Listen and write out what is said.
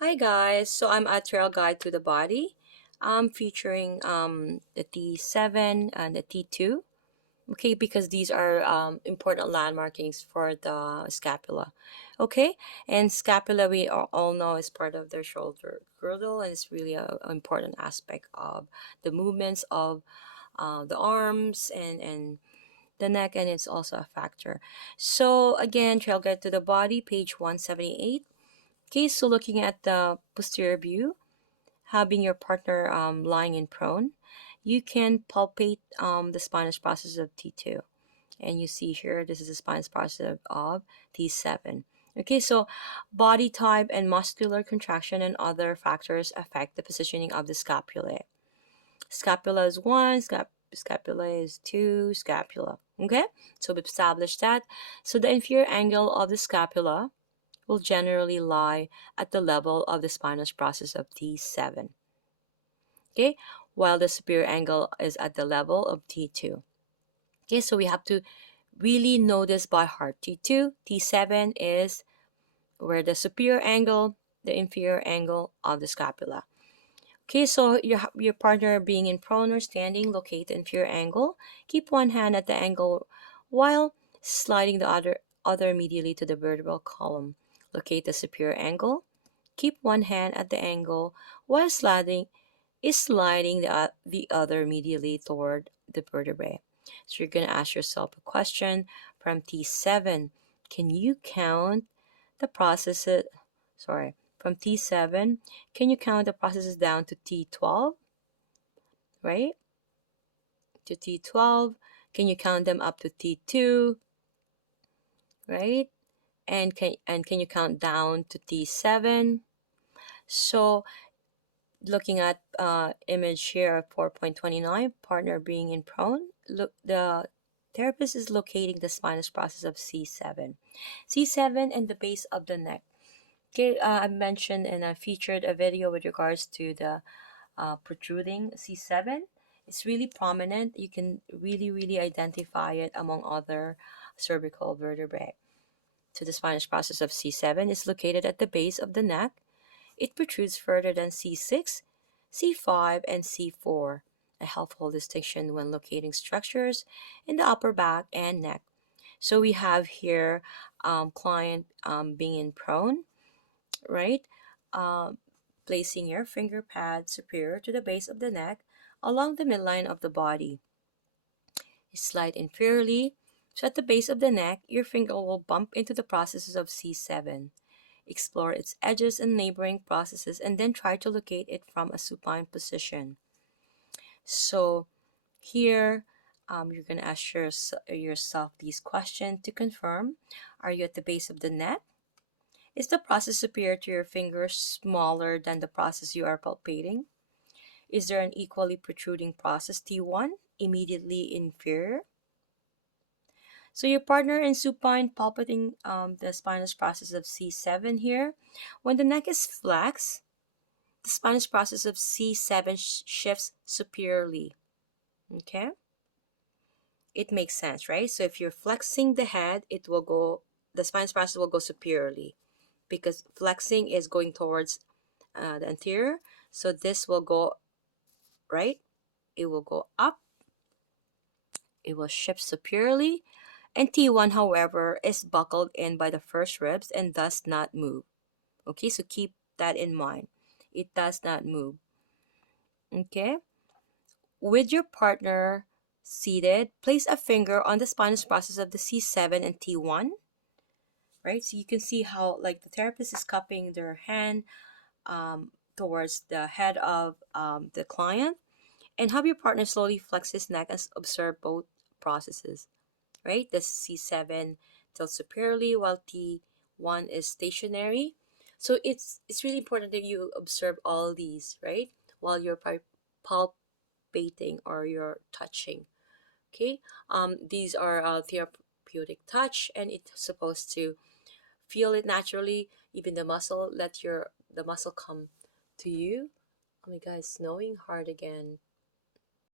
Hi guys, so I'm at Trailguide to the Body. I'm featuring the T7 and the T2. Okay, because these are important landmarkings for the scapula. Okay, and scapula we all know is part of their shoulder girdle, and it's really an important aspect of the movements of the arms and the neck, and it's also a factor. So again, Trailguide to the Body, page 178. Okay, so looking at the posterior view, having your partner lying in prone, you can palpate the spinous process of T2. And you see here, this is the spinous process of T7. Okay, so body type and muscular contraction and other factors affect the positioning of the scapula. Scapula is one, scapula is two, scapula. Okay, so we've established that. So the inferior angle of the scapula will generally lie at the level of the spinous process of T7, okay, while the superior angle is at the level of T2. Okay, so we have to really know this by heart. T2, T7 is where the superior angle, the inferior angle of the scapula. Okay, so your partner being in prone or standing, locate the inferior angle. Keep one hand at the angle while sliding the other medially to the vertebral column. Locate the superior angle. Keep one hand at the angle while sliding the other medially toward the vertebrae. So you're going to ask yourself a question from T7. Can you count the processes? Sorry, from T7, can you count the processes down to T12? Right? To T12. Can you count them up to T2? Right? And can you count down to T7? So looking at image here of 4.29, partner being in prone, look, the therapist is locating the spinous process of C7. C7 and the base of the neck. Okay, I mentioned and I featured a video with regards to the protruding C7. It's really prominent. You can really identify it among other cervical vertebrae. So the spinous process of C7 is located at the base of the neck. It protrudes further than C6, C5, and C4, a helpful distinction when locating structures in the upper back and neck. So we have here client being in prone, right? Um, Placing your finger pad superior to the base of the neck along the midline of the body. Slide inferiorly, so at the base of the neck, your finger will bump into the processes of C7. Explore its edges and neighboring processes, and then try to locate it from a supine position. So here, you're going to ask yourself these questions to confirm. Are you at the base of the neck? Is the process superior to your finger smaller than the process you are palpating? Is there an equally protruding process T1 immediately inferior? So your partner in supine palpating the spinous process of C7 here. When the neck is flexed, the spinous process of C7 shifts superiorly. Okay? It makes sense, right? So if you're flexing the head, the spinous process will go superiorly because flexing is going towards the anterior. So this will go right, it will go up, it will shift superiorly. And T1, however, is buckled in by the first ribs and does not move. Okay, so keep that in mind. It does not move. Okay? With your partner seated, place a finger on the spinous process of the C7 and T1, right? So you can see how, like, the therapist is cupping their hand towards the head of the client, and have your partner slowly flex his neck and observe both processes, right? The C7 tilts superiorly while T1 is stationary. So it's really important that you observe all these, right? While you're palpating or you're touching. Okay, these are therapeutic touch, and it's supposed to feel it naturally. Even the muscle, let the muscle come to you. Oh my God, it's snowing hard again.